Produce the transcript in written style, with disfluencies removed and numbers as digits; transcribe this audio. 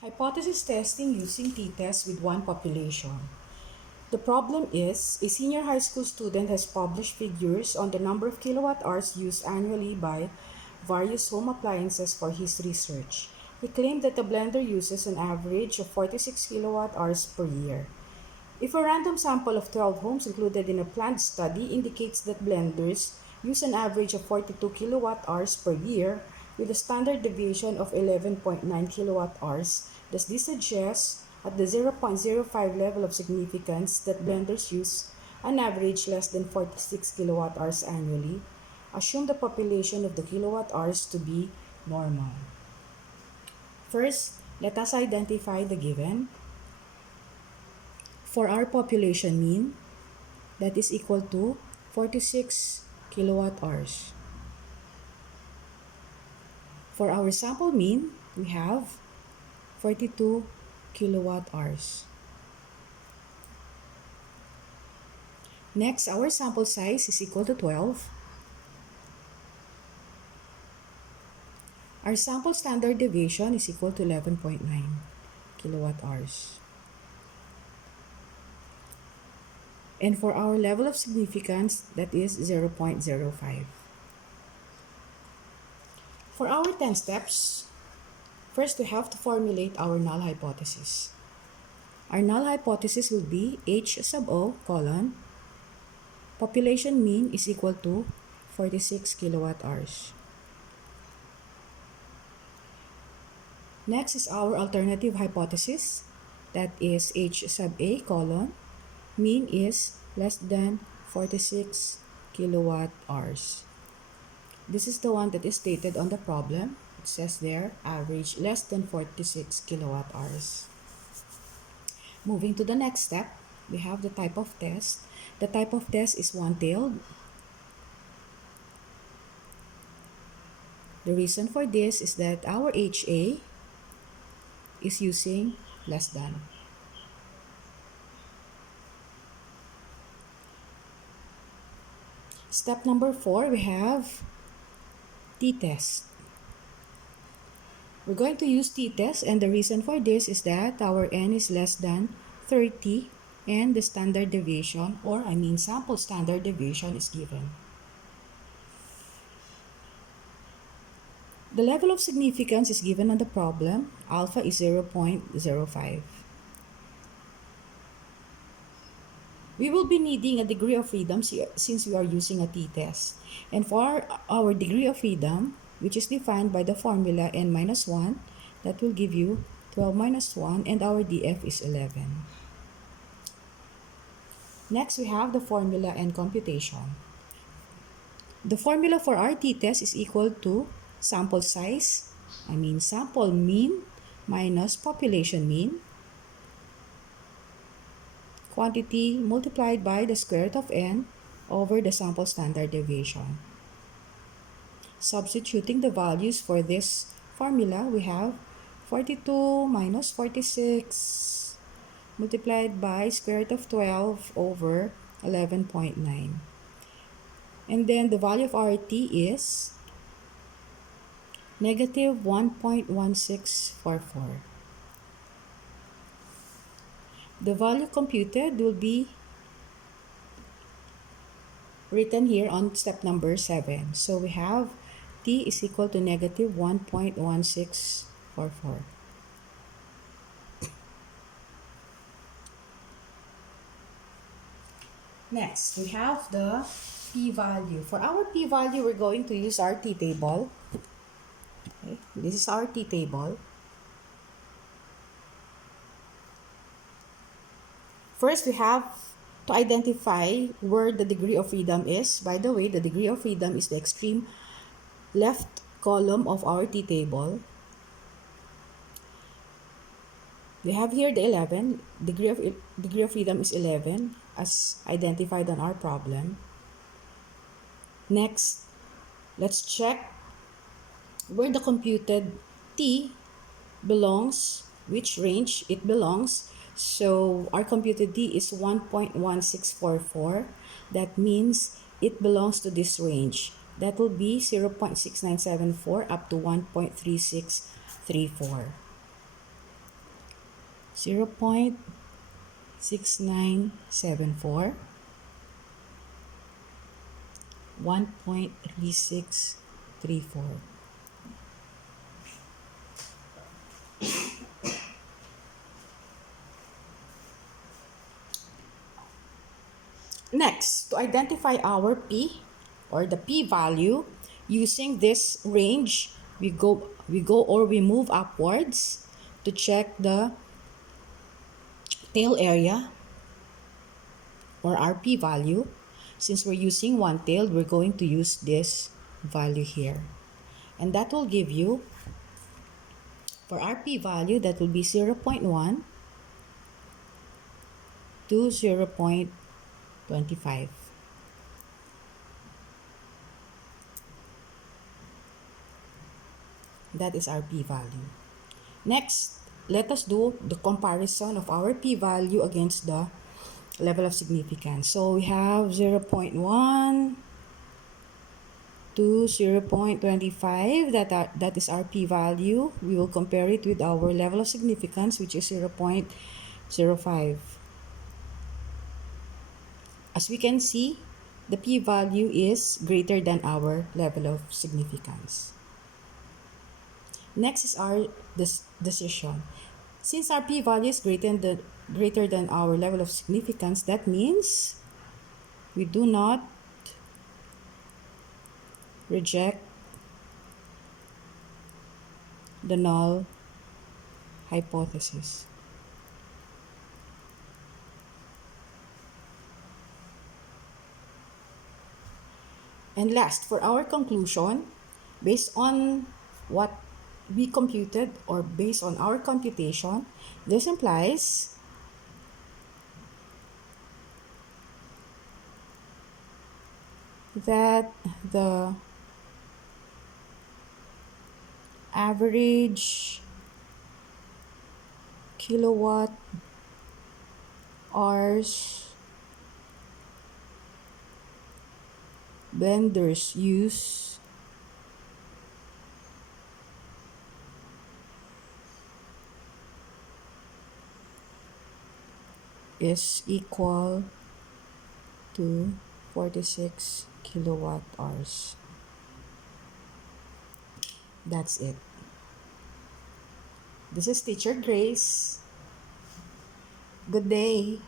Hypothesis testing using t-test with one population. The problem is, a senior high school student has published figures on the number of kilowatt hours used annually by various home appliances for his research. He claimed that the blender uses an average of 46 kilowatt hours per year. If a random sample of 12 homes included in a planned study indicates that blenders use an average of 42 kilowatt hours per year with a standard deviation of 11.9 kilowatt hours, does this suggest at the 0.05 level of significance that blenders use an average less than 46 kilowatt hours annually? Assume the population of the kilowatt hours to be normal. First, let us identify the given. For our population mean, that is equal to 46 kilowatt hours. For our sample mean, we have 42 kilowatt hours. Next, our sample size is equal to 12. Our sample standard deviation is equal to 11.9 kilowatt hours. And for our level of significance, that is 0.05. For our 10 steps, first we have to formulate our null hypothesis. Our null hypothesis will be H sub O colon population mean is equal to 46 kilowatt hours. Next is our alternative hypothesis, that is H sub A colon mean is less than 46 kilowatt hours. This is the one that is stated on the problem. It says there, average less than 46 kilowatt hours. Moving to the next step, we have the type of test. The type of test is one-tailed. The reason for this is that our HA is using less than. Step number 4, we have t-test. We're going to use t-test, and the reason for this is that our n is less than 30 and the standard deviation, or sample standard deviation is given. The level of significance is given on the problem. Alpha is 0.05. We will be needing a degree of freedom since we are using a t-test. And for our degree of freedom, which is defined by the formula n minus 1, that will give you 12 minus 1, and our df is 11. Next, we have the formula and computation. The formula for our t-test is equal to sample size, sample mean minus population mean, quantity multiplied by the square root of n over the sample standard deviation. Substituting the values for this formula, we have 42 minus 46 multiplied by square root of 12 over 11.9. And then the value of our t is negative 1.1644. The value computed will be written here on step number 7. So we have t is equal to negative 1.1644. Next, we have the p-value. For our p-value, we're going to use our t-table. Okay, this is our t-table. First, we have to identify where the degree of freedom is. By the way, the degree of freedom is the extreme left column of our t-table. We have here the 11. Degree of freedom is 11 as identified on our problem. Next, let's check where the computed t belongs, which range it belongs. So our computed t is 1.1644. That means it belongs to this range. That will be 0.6974 up to 1.3634. 0.6974, 1.3634. Next, to identify our P or the P value, using this range, we move upwards to check the tail area or our P value. Since we're using one tail, we're going to use this value here. And that will give you, for our P value, that will be 0.1 to 0.25. That is our p-value. Next, let us do the comparison of our p-value against the level of significance. So we have 0.1 to 0.25. That is our p-value. We will compare it with our level of significance, which is 0.05. As we can see, the p-value is greater than our level of significance. Next is our decision. Since our p-value is greater than our level of significance, that means we do not reject the null hypothesis. And last, for our conclusion, based on what we computed or based on our computation, this implies that the average kilowatt hours blenders use is equal to 46 kilowatt hours. That's it. This is Teacher Grace. Good day.